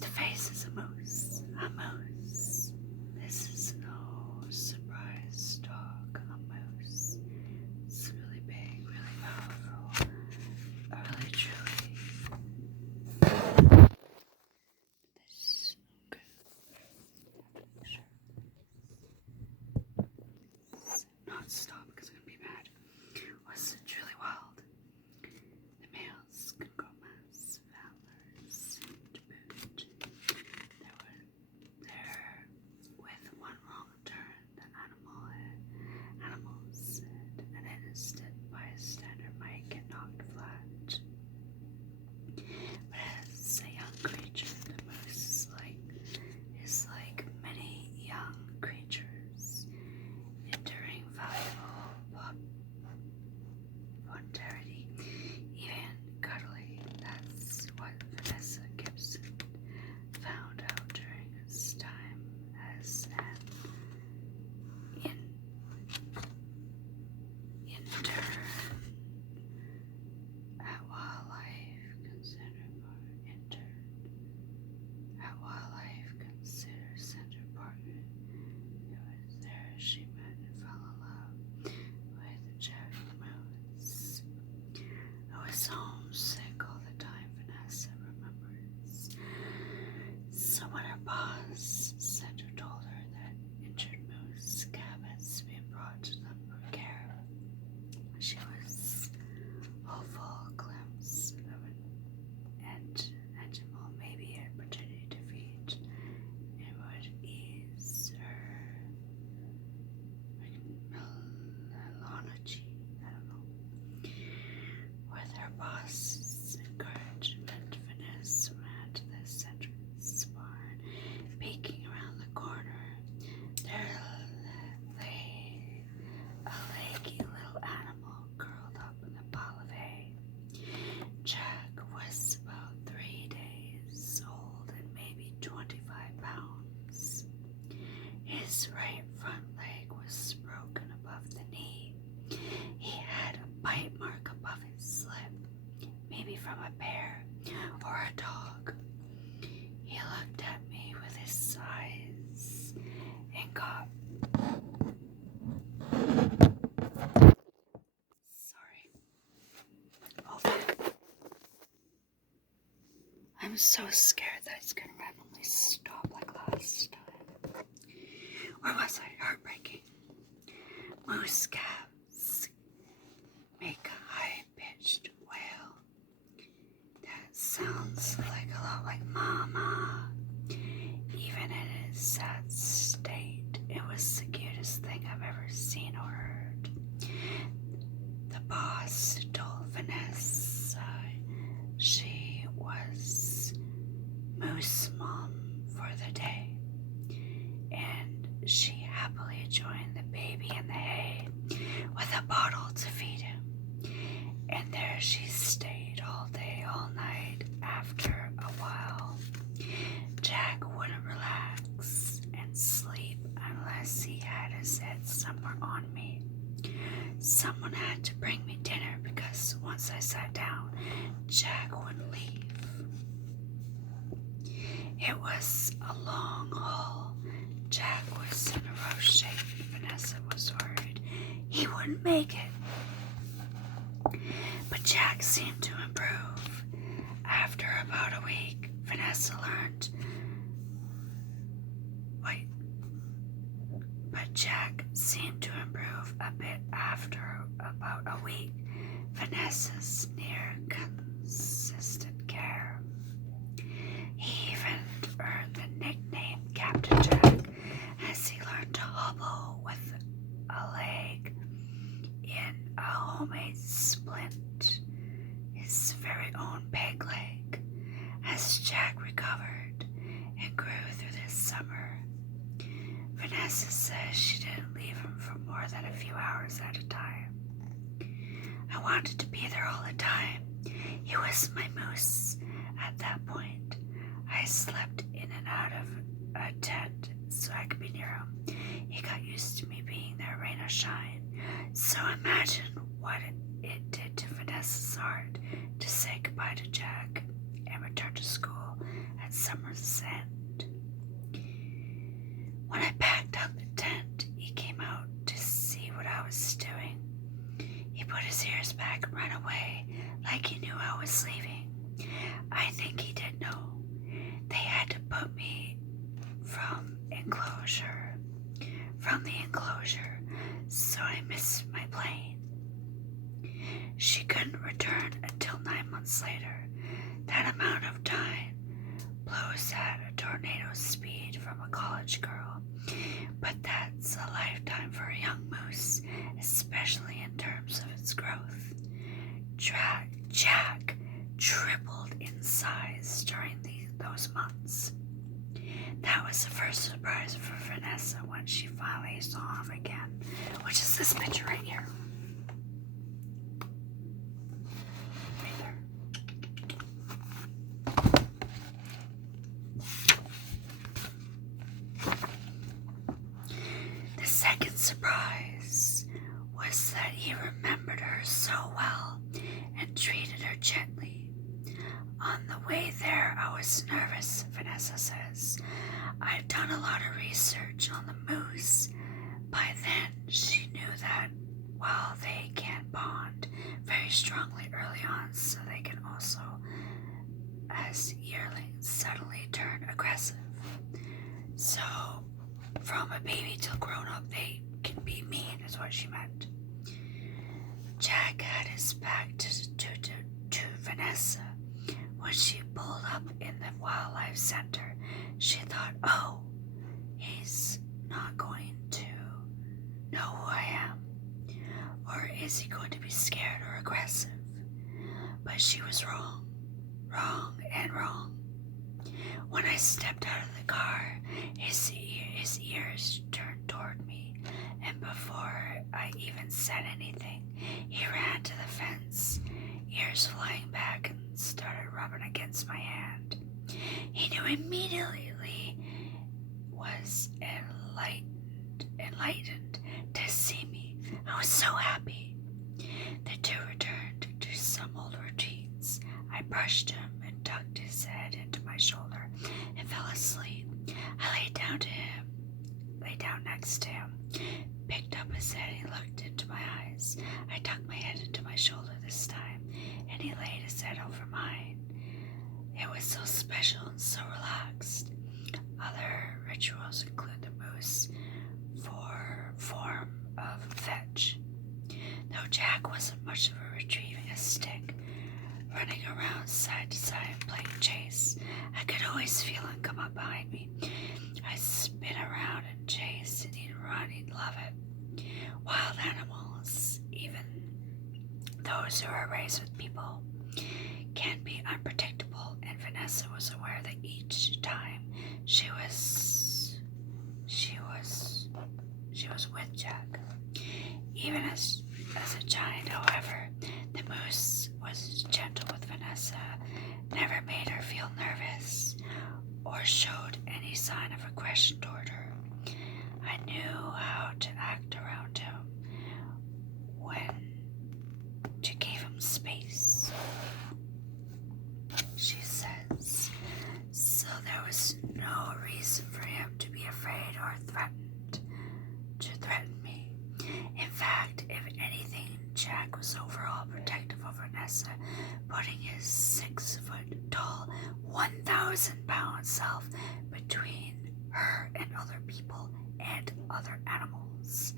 to face is a moose. A moose. This is no surprise dog. A moose. It's really big, really powerful. Really, truly. This. Okay. Sure. Not stop because it's gonna be bad. Was truly wild. The males can grow mass antlers to boot. There, with one wrong turn, the animals said an instant bystander might get knocked flat. But as a young creature, the moose is like many young creatures, enduring valuable ponderity, even cuddly. That's what Vanessa Gibson found out during his time as an intern at Wildlife Center Partner. It was there she met and fell in love with Jack Moose. I was homesick all the time, Vanessa remembers. So when her boss center told her that injured moose cabins being brought to them for care, she was hopeful a glimpse of an animal, maybe an opportunity to feed, and would ease her melancholy. I don't know. With her boss's encouragement, Vanessa ran to the center's barn. Peeking around the corner, there lay a leggy little animal curled up in a pile of hay. Jack was about 3 days old and maybe 25 pounds. His right front leg was broken above the knee. He had a bite mark above his lip, maybe from a bear or a dog. He looked at me with his eyes and got... Sorry. Hold on. I'm so scared that it's gonna randomly stop like last time. Where was I? Heartbreaking. Moose calves make a high-pitched wail that sounds like a lot like mama. Even in its sad state, it was the cutest thing I've ever seen or heard. The boss told Vanessa she was Moose Mom for the day, and she happily joined the baby in the hay with a bottle to feed him. And there she stayed all day, all night. After a while, Jack wouldn't relax and sleep unless he had his head somewhere on me. Someone had to bring me dinner because once I sat down, Jack wouldn't leave. It was a long haul. Jack was in a rough shape. Vanessa was worried he wouldn't make it. But Jack seemed to improve. After about a week, Vanessa learned. But Jack seemed to improve a bit after about a week. Vanessa's near consistent care. He even earned the nickname Captain Jack as he learned to hobble with a leg in a homemade splint, his very own peg leg. As Jack recovered and grew through this summer, Vanessa says she didn't leave him for more than a few hours at a time. I wanted to be there all the time. He was my moose. At that point, I slept in and out of a tent so I could be near him. He got used to me being there, rain or shine. So imagine what it did to Vanessa's heart to say goodbye to Jack and return to school at summer's end. When I packed up the tent, he came out to see what I was doing. He put his ears back and ran away like he knew I was leaving. I think he did know. They had to put me from the enclosure, so I missed my plane. She couldn't return until 9 months later. That amount of time blows at a tornado speed from a college girl, but that's a lifetime for a young moose, especially in terms of its growth. Jack tripled in size during those months. That was the first surprise for Vanessa when she finally saw him again, which is this picture right here. Right there. The second surprise was that he remembered her so well and treated her gently. On the way there, I was nervous, Vanessa says. I'd done a lot of research on the moose. By then, she knew that while they can bond very strongly early on, so they can also, as yearlings, suddenly turn aggressive. So, from a baby till grown up, they can be mean, is what she meant. Jack had his back to Vanessa. When she pulled up in the wildlife center, she thought, oh, he's not going to know who I am. Or is he going to be scared or aggressive? But she was wrong. Wrong and wrong. When I stepped out of the car, his ears turned toward me, and before I even said anything, he ran to the fence, ears flying back, and started rubbing against my hand. He knew immediately was enlightened to see me. I was so happy. The two returned to some old routines. I brushed him and tucked his head into my shoulder and fell asleep. I lay down next to him, picked up his head, he looked into my eyes. I tucked my head into my shoulder this time, and he laid his head over mine. It was so special and so relaxed. Other rituals include the moose form of fetch. Though Jack wasn't much of a retrieving a stick, running around side to side playing chase, I could always feel him come up behind me. I'd spin around and chase, and he'd run, he'd love it. Wild animals, even those who are raised with people, can be unpredictable, and Vanessa was aware that each time she was with Jack. Even as a giant, however, the moose was gentle with Vanessa, never made her feel nervous or showed any sign of aggression toward her. I knew how to act around him when to give him space, she says. So there was no reason for him to be afraid or threaten me. In fact, if anything, Jack was overall protective of Vanessa, putting his 6-foot-tall, 1,000-pound self between her and other people and other animals,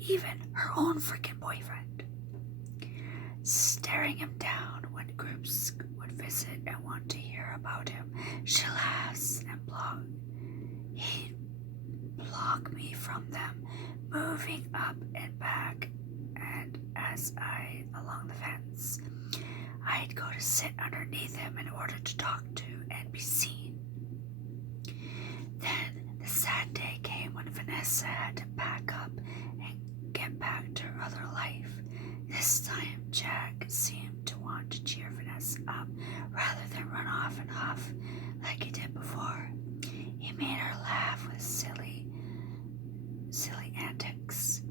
even her own freaking boyfriend. Staring him down when groups would visit and want to hear about him, she laughs and he'd block me from them, moving up and back, and as along the fence, I'd go to sit underneath him in order to talk to and be seen. Then the sad day came when Vanessa had to pack up and get back to her other life. This time, Jack seemed to want to cheer Vanessa up rather than run off and huff like he did before. He made her laugh with silly antics.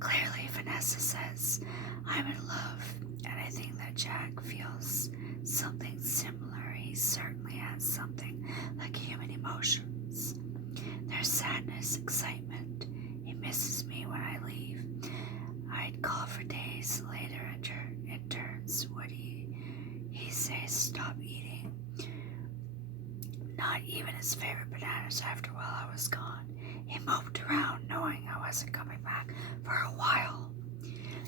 Clearly, Vanessa says, I'm in love, and I think that Jack feels something similar. He certainly has something like his excitement. He misses me when I leave. I'd call for days later in turns. Would he say stop eating? Not even his favorite bananas after while I was gone. He moped around knowing I wasn't coming back for a while.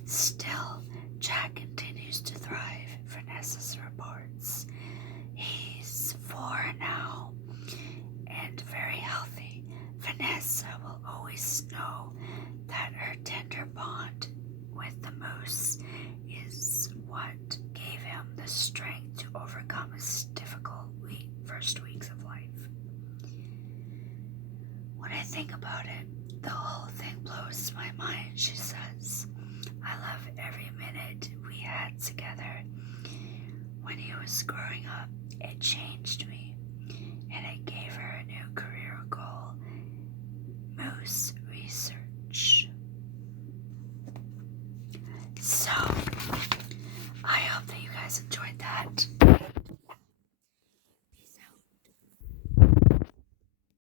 Still, Jack continues to thrive, Vanessa's reports. He's 4 now and very healthy. Vanessa will always know that her tender bond with the moose is what gave him the strength to overcome his difficult first weeks of life. When I think about it, the whole thing blows my mind, she says. I love every minute we had together. When he was growing up, it changed me.